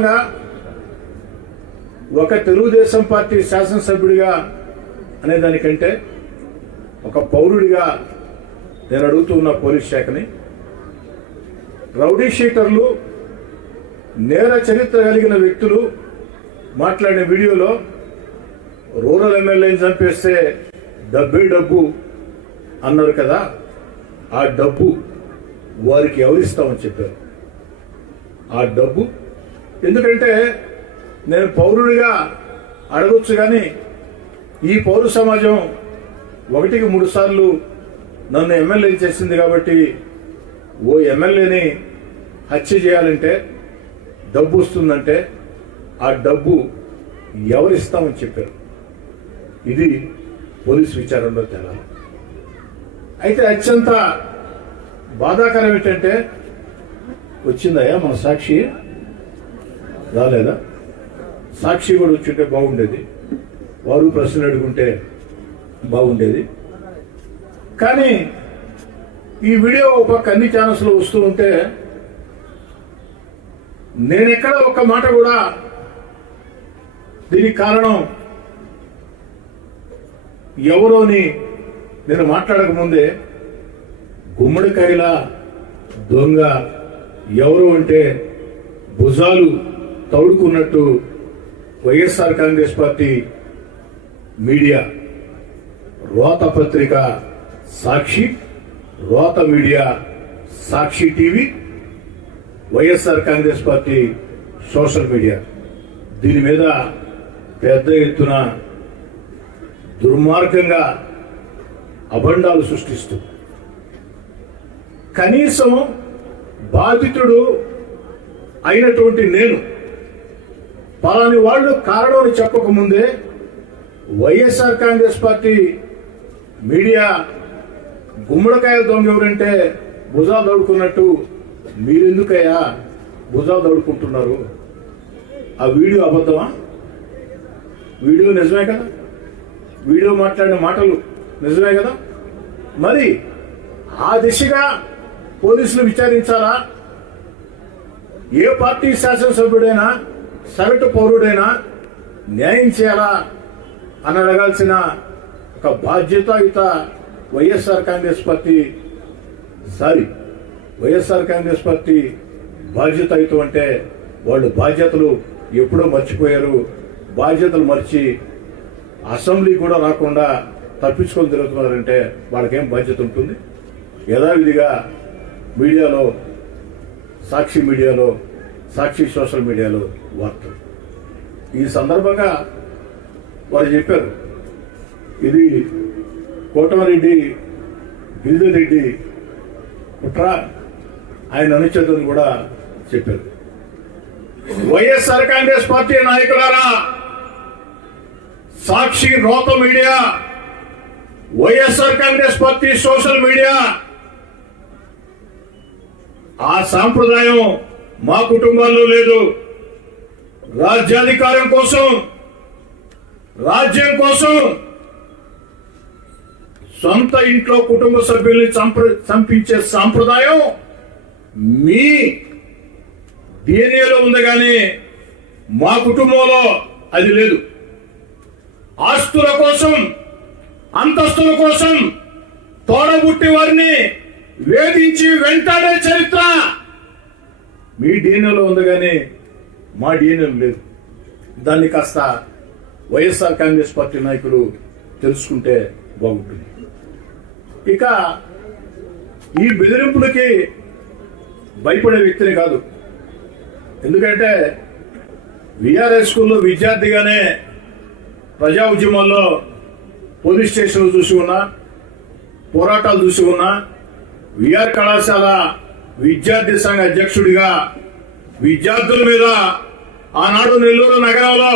సందర్భంగా ఒక తెలుగుదేశం పార్టీ శాసనసభ్యుడిగా అనేదానికంటే ఒక పౌరుడిగా నేను అడుగుతున్న పోలీస్ శాఖని, రౌడీ షీటర్లు, నేర చరిత్ర కలిగిన వ్యక్తులు మాట్లాడిన వీడియోలో రూరల్ ఎమ్మెల్యేని చంపేస్తే డబ్బే డబ్బు అన్నారు కదా, ఆ డబ్బు వారికి ఎవరిస్తామని చెప్పారు. ఆ డబ్బు ఎందుకంటే నేను పౌరుడిగా అడగొచ్చు, కానీ ఈ పౌర సమాజం 1కి 3 సార్లు నన్ను ఎమ్మెల్యే చేసింది కాబట్టి ఓ ఎమ్మెల్యేని హత్య చేయాలంటే డబ్బు వస్తుందంటే ఆ డబ్బు ఎవరిస్తామని చెప్పారు. ఇది పోలీసు విచారణలో తేలాలి. అయితే అత్యంత బాధాకరం ఏంటంటే, వచ్చిందయ్యా మన సాక్షి రాలేదా? సాక్షి కూడా వచ్చుంటే బాగుండేది, వారు ప్రశ్నలు అడుగుంటే బాగుండేది. కానీ ఈ వీడియో ఒక అన్ని ఛానల్స్ లో వస్తూ ఉంటే నేనెక్కడ ఒక మాట కూడా దీనికి కారణం ఎవరోని నేను మాట్లాడక ముందే గుమ్మడికాయల దొంగ ఎవరు అంటే భుజాలు తౌడుకున్నట్టు వైఎస్ఆర్ కాంగ్రెస్ పార్టీ మీడియా, రోత పత్రిక సాక్షి, రోత media Sakshi TV, YSR Congress Party social media దీని మీద పెద్ద ఎత్తున దుర్మార్గంగా అభండాలు సృష్టిస్తూ, కనీసం బాధితుడు అయినటువంటి నేను పలాని వాళ్ళు కారణం చెప్పకముందే వైఎస్ఆర్ కాంగ్రెస్ పార్టీ మీడియా గుమ్మడికాయల దొంగ ఎవరంటే భుజాలు దౌడుకున్నట్టు మీరెందుకయ్యా భుజాలు దౌడుకుంటున్నారు? ఆ వీడియో అబద్ధమా? వీడియో నిజమే కదా, వీడియో మాట్లాడిన మాటలు నిజమే కదా. మరి ఆ దిశగా పోలీసులు విచారించాలా? ఏ పార్టీ శాసనసభ్యుడైనా సగటు పౌరుడైనా న్యాయం చేయాలా అని అడగాల్సిన ఒక బాధ్యతాయుత వైఎస్ఆర్ కాంగ్రెస్ పార్టీ బాధ్యతాయుతం అంటే వాళ్ళు బాధ్యతలు ఎప్పుడో మర్చిపోయారు. బాధ్యతలు మర్చి అసెంబ్లీ కూడా రాకుండా తప్పించుకొని తిరుగుతున్నారంటే వాళ్ళకేం బాధ్యత ఉంటుంది? యథావిధిగా మీడియాలో, సాక్షి మీడియాలో, సాక్షి సోషల్ మీడియాలో వార్తలు. ఈ సందర్భంగా వారు చెప్పారు, ఇది కోటమిరెడ్డి గిరిధర్ రెడ్డి కుట్ర, ఆయన అనుచరులను కూడా చెప్పారు. వైఎస్ఆర్ కాంగ్రెస్ పార్టీ నాయకులారా, సాక్షి రోత media, YSR Congress Party social media, ఆ సాంప్రదాయం మా కుటుంబాల్లో లేదు. రాజ్యాధికారం కోసం, రాజ్యం కోసం సొంత ఇంట్లో కుటుంబ సభ్యుల్ని చంపించే సాంప్రదాయం మీ డిఎన్ఏలో ఉంది, కానీ మా కుటుంబంలో అది లేదు. ఆస్తుల కోసం, అంతస్తుల కోసం తోడబుట్టి వారిని వేధించి వెంటాడే చరిత్ర మీ డిఎన్ఏలో ఉంది, కానీ మా డిఎన్ఏలో లేదు. దాన్ని కాస్త వైఎస్ఆర్ కాంగ్రెస్ పార్టీ నాయకులు తెలుసుకుంటే బాగుంటుంది. ఇక ఈ బెదిరింపులకి భయపడే వ్యక్తిని కాదు. ఎందుకంటే విఆర్ఎస్ స్కూల్లో విద్యార్థిగానే ప్రజా ఉద్యమాల్లో పోలీస్ స్టేషన్లు చూసి ఉన్నా, పోరాటాలు చూసి ఉన్నా, విఆర్ కళాశాల విద్యార్థి సంఘ అధ్యక్షుడిగా విద్యార్థుల మీద ఆనాడు నెల్లూరు నగరంలో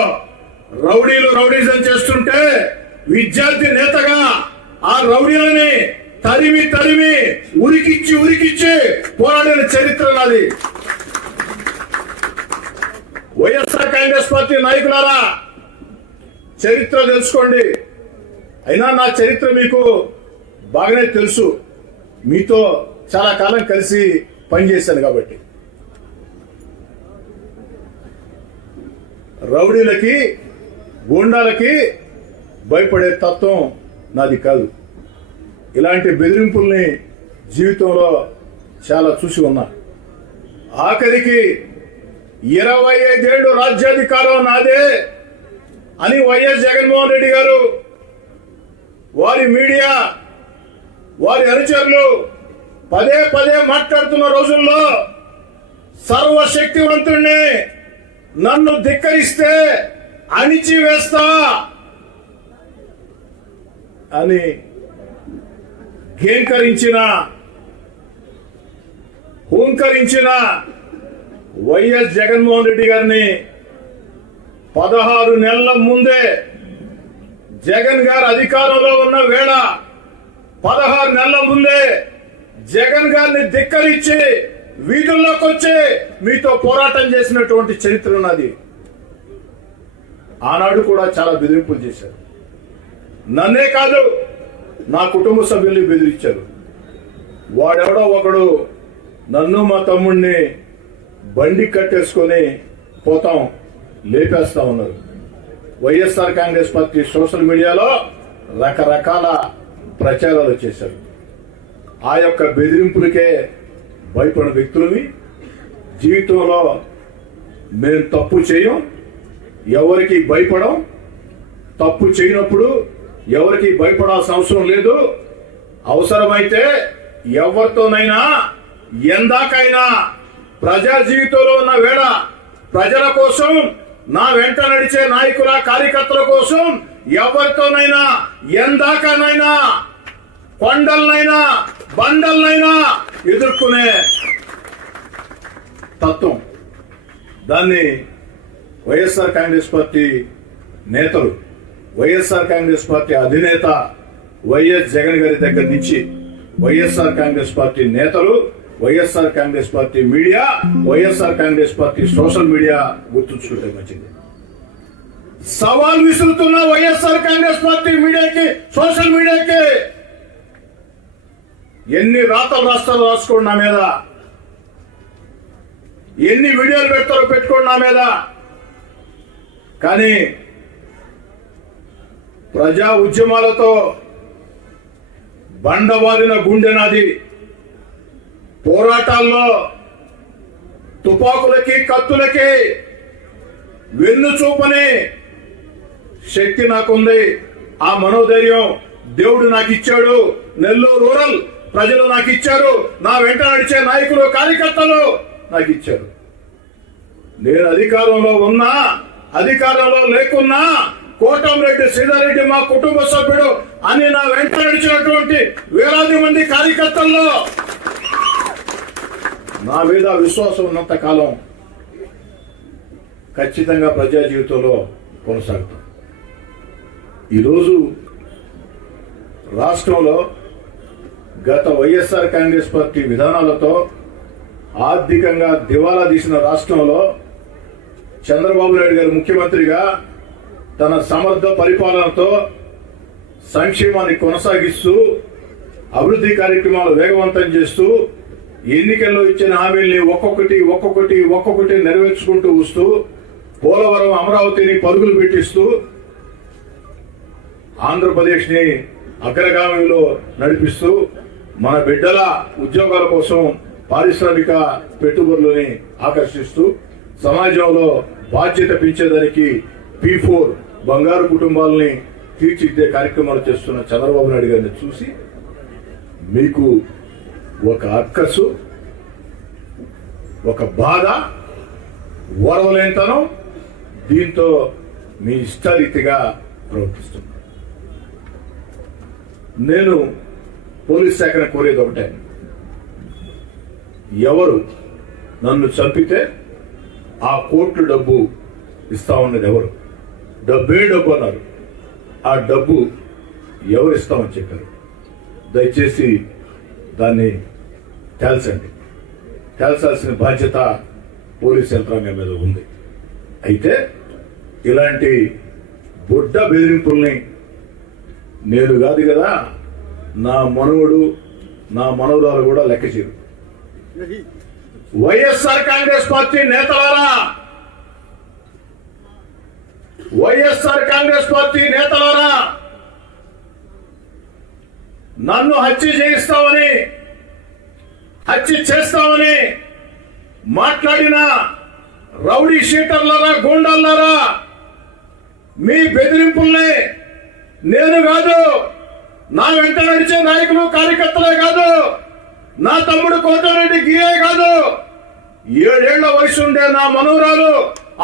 రౌడీజం చేస్తుంటే విద్యార్థి నేతగా ఆ రౌడీలని తరిమి ఉరికిచ్చి పోరాడిన చరిత్ర నాది. వైఎస్ఆర్ కాంగ్రెస్ పార్టీ నాయకులారా, చరిత్ర తెలుసుకోండి. అయినా నా చరిత్ర మీకు బాగానే తెలుసు, మీతో చాలా కాలం కలిసి పనిచేశాను కాబట్టి. రౌడీలకి గూండాలకి భయపడే తత్వం నాది కాదు. ఇలాంటి బెదిరింపుల్ని జీవితంలో చాలా చూసి ఉన్నా. ఆఖరికి 25 ఏళ్ళు రాజ్యాధికారం నాదే అని వైఎస్ జగన్మోహన్ రెడ్డి గారు, వారి మీడియా, వారి అనుచరులు పదే పదే మాట్లాడుతున్న రోజుల్లో సర్వశక్తివంతుణ్ణి, నన్ను ధిక్కరిస్తే అణిచివేస్తా అని హూంకరించిన వైఎస్ జగన్మోహన్ రెడ్డి గారిని 16 నెలల ముందే జగన్ గారు అధికారంలో ఉన్న వేళ 16 నెలల ముందే జగన్ గారిని ధిక్కరించి వీధుల్లోకి వచ్చి మీతో పోరాటం చేసినటువంటి చరిత్ర ఉన్నది. ఆనాడు కూడా చాలా బెదిరింపులు చేశారు. నన్నే కాదు, నా కుటుంబ సభ్యుల్ని బెదిరించారు. వాడెవడో ఒకడు నన్ను మా తమ్ముడిని బండి కట్టేసుకొని పోతాం, లేపేస్తా ఉన్నారు. వైఎస్ఆర్ కాంగ్రెస్ పార్టీ సోషల్ మీడియాలో రకరకాల ప్రచారాలు చేశారు. ఆ యొక్క బెదిరింపులకే భయపడిన వ్యక్తులవి. జీవితంలో మేము తప్పు చేయం, ఎవరికి భయపడం, తప్పు చేయనప్పుడు ఎవరికి భయపడాల్సిన అవసరం లేదు. అవసరమైతే ఎవరితోనైనా ఎందాకైనా ప్రజా జీవితంలో ఉన్న వేళ ప్రజల కోసం, నా వెంట నడిచే నాయకుల కార్యకర్తల కోసం ఎవరితోనైనా ఎందాకనైనా కొండలనైనా బండలనైనా ఎదుర్కొనే తత్వం. దాన్ని వైఎస్ఆర్ కాంగ్రెస్ పార్టీ నేతలు, వైఎస్ఆర్ కాంగ్రెస్ పార్టీ అధినేత వైఎస్ జగన్ గారి దగ్గర నుంచి వైఎస్ఆర్ కాంగ్రెస్ పార్టీ నేతలు, YSR Congress Party media, YSR Congress Party social media గుర్తుంచుకుంటే మంచిది. సవాల్ విసురుతున్న వైఎస్ఆర్ కాంగ్రెస్ పార్టీ మీడియాకి, సోషల్ మీడియాకి ఎన్ని రాతలు రాసుకోండి నా మీద, ఎన్ని వీడియోలు పెడతారో పెట్టుకోండి నా మీద. కానీ ప్రజా ఉద్యమాలతో బండవారిన గుండె నాది. పోరాటాల్లో తుపాకులకి కత్తులకి వెన్ను చూపని శక్తి నాకుంది. ఆ మనోధైర్యం దేవుడు నాకు ఇచ్చాడు. నెల్లూరు రూరల్ ప్రజలు నాకు ఇచ్చారు. నా వెంట నడిచే నాయకులు కార్యకర్తలు నాకు ఇచ్చారు. నేను అధికారంలో ఉన్నా, అధికారంలో లేకున్నా కోటంరెడ్డి శ్రీధర్రెడ్డి మా కుటుంబ సభ్యుడు అని నా వెంట నడిచినటువంటి వేలాది మంది కార్యకర్తల్లో నా మీద విశ్వాసం ఉన్నంత కాలం ఖచ్చితంగా ప్రజా జీవితంలో కొనసాగుతాం. ఈరోజు రాష్ట్రంలో గత వైఎస్ఆర్ కాంగ్రెస్ పార్టీ విధానాలతో ఆర్థికంగా దివాలా తీసిన రాష్ట్రంలో చంద్రబాబు నాయుడు గారు ముఖ్యమంత్రిగా తన సమర్థ పరిపాలనతో సంక్షేమాన్ని కొనసాగిస్తూ అభివృద్ధి కార్యక్రమాలు వేగవంతం చేస్తూ ఎన్నికల్లో ఇచ్చిన హామీల్ని ఒక్కొక్కటి నెరవేర్చుకుంటూ వస్తూ పోలవరం అమరావతిని పరుగులు పెట్టిస్తూ ఆంధ్రప్రదేశ్ ని అగ్రగామిలో నడిపిస్తూ మన బిడ్డల ఉద్యోగాల కోసం పారిశ్రామిక పెట్టుబడులని ఆకర్షిస్తూ సమాజంలో బాధ్యత పెంచేదానికి P4 బంగారు కుటుంబాలని తీర్చిదిద్దే కార్యక్రమాలు చేస్తున్న చంద్రబాబు నాయుడు గారిని చూసి మీకు ఒక అక్కసు, ఒక బాధ, ఓర్వలేనితనం, దీంతో మీ ఇష్టారీతిగా ప్రవర్తిస్తున్నారు. నేను పోలీస్ శాఖను కోరేది ఒకటే, ఎవరు నన్ను చంపితే ఆ కోట్లు డబ్బు ఇస్తా ఉన్నది ఎవరు? డబ్బే డబ్బు అన్నారు. ఆ డబ్బు ఎవరు ఇస్తామని చెప్పారు? దయచేసి దాన్ని తేల్చండి. తేల్చాల్సిన బాధ్యత పోలీస్ యంత్రాంగం మీద ఉంది. అయితే ఇలాంటి బుడ్డ బెదిరింపుల్ని నేను కాదు కదా, నా మనవడు, నా మనవరాలు కూడా లెక్క చేయరు. వైఎస్ఆర్ కాంగ్రెస్ పార్టీ నేతలారా, వైఎస్ఆర్ కాంగ్రెస్ పార్టీ నేతలారా, నన్ను హత్య చేయిస్తామని, హత్య చేస్తామని మాట్లాడిన రౌడీ షీటర్లారా, గూండాలారా, మీ బెదిరింపుల్ని నేను కాదు, నా వెంట నడిచే నాయకులు కార్యకర్తలే కాదు, నా తమ్ముడు కోటరెడ్డి గియే కాదు, 7 ఏళ్ల వయసు ఉండే నా మనవరాలు,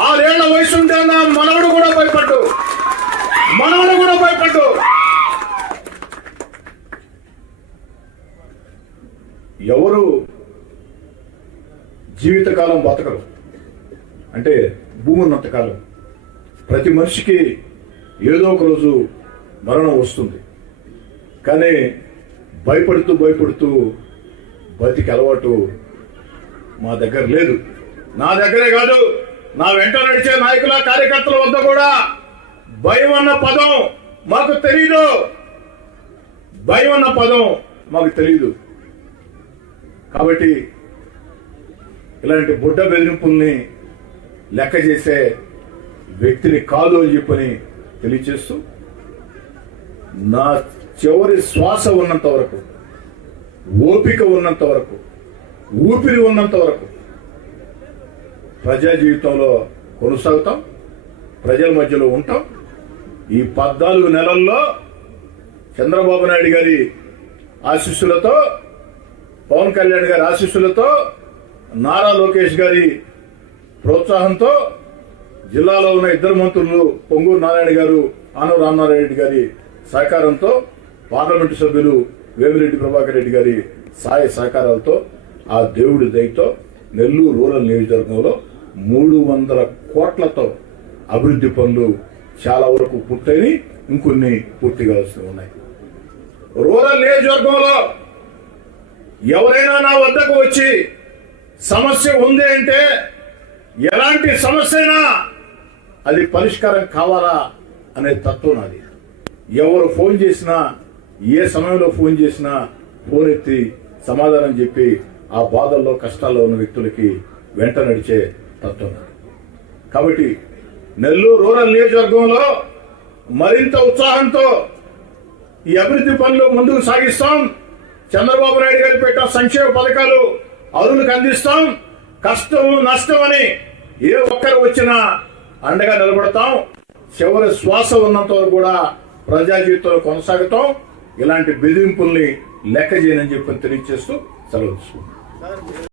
6 ఏళ్ల వయసు ఉండే నా మనవడు కూడా భయపడ్డు. ఎవరు జీవితకాలం బతకరు అంటే భూమి ఉన్నంతకాలం ప్రతి మనిషికి ఏదో ఒక రోజు మరణం వస్తుంది. కానీ భయపడుతూ బతికి అలవాటు మా దగ్గర లేదు. నా దగ్గరే కాదు, నా వెంట నడిచే నాయకుల కార్యకర్తల వద్ద కూడా భయం అన్న పదం మాకు తెలీదు. కాబట్టి ఇలాంటి బుడ్డ బెదిరింపుల్ని లెక్క చేసే వ్యక్తిని కాదు అని చెప్పని తెలియచేస్తూ, నా చివరి శ్వాస ఉన్నంత వరకు, ఓపిక ఉన్నంత వరకు, ఊపిరి ఉన్నంత వరకు ప్రజా జీవితంలో కొనసాగుతాం, ప్రజల మధ్యలో ఉంటాం. ఈ 14 నెలల్లో చంద్రబాబు నాయుడు గారి ఆశీస్సులతో, పవన్ కళ్యాణ్ గారి ఆశీస్సులతో, నారా లోకేష్ గారి ప్రోత్సాహంతో, జిల్లాలో ఉన్న 2 మంత్రులు పొంగూరు నారాయణ గారు, ఆనవ రామనారాయణ గారి సహకారంతో, పార్లమెంటు సభ్యులు వేమిరెడ్డి ప్రభాకర్ రెడ్డి గారి సహాయ సహకారాలతో, ఆ దేవుడి దయతో నెల్లూరు రూరల్ నియోజకవర్గంలో 300 కోట్లతో అభివృద్ధి పనులు చాలా వరకు పూర్తయి ఇంకొన్ని పూర్తి కావాల్సి ఉన్నాయి. రూరల్ నియోజకవర్గంలో ఎవరైనా నా వద్దకు వచ్చి సమస్య ఉంది అంటే, ఎలాంటి సమస్య అయినా అది పరిష్కారం కావాలా అనే తత్వం నాది. ఎవరు ఫోన్ చేసినా, ఏ సమయంలో ఫోన్ చేసినా ఫోన్ ఎత్తి సమాధానం చెప్పి ఆ బాధల్లో కష్టాల్లో ఉన్న వ్యక్తులకి వెంట నడిచే తత్వం నాది. కాబట్టి నెల్లూరు రూరల్ నియోజకవర్గంలో మరింత ఉత్సాహంతో ఈ అభివృద్ధి పనులు ముందుకు సాగిస్తాం. చంద్రబాబు నాయుడు గారు పెట్టిన సంక్షేమ పథకాలు అరువులకు అందిస్తాం. కష్టం నష్టం అని ఏ ఒక్కరు వచ్చినా అండగా నిలబడతాం. చివరి శ్వాస ఉన్నంత వరకు కూడా ప్రజా జీవితంలో కొనసాగుతాం. ఇలాంటి బెదిరింపుల్ని లెక్క చేయనని చెప్పని తెలియజేస్తూ సెలవు తీసుకుంటాం.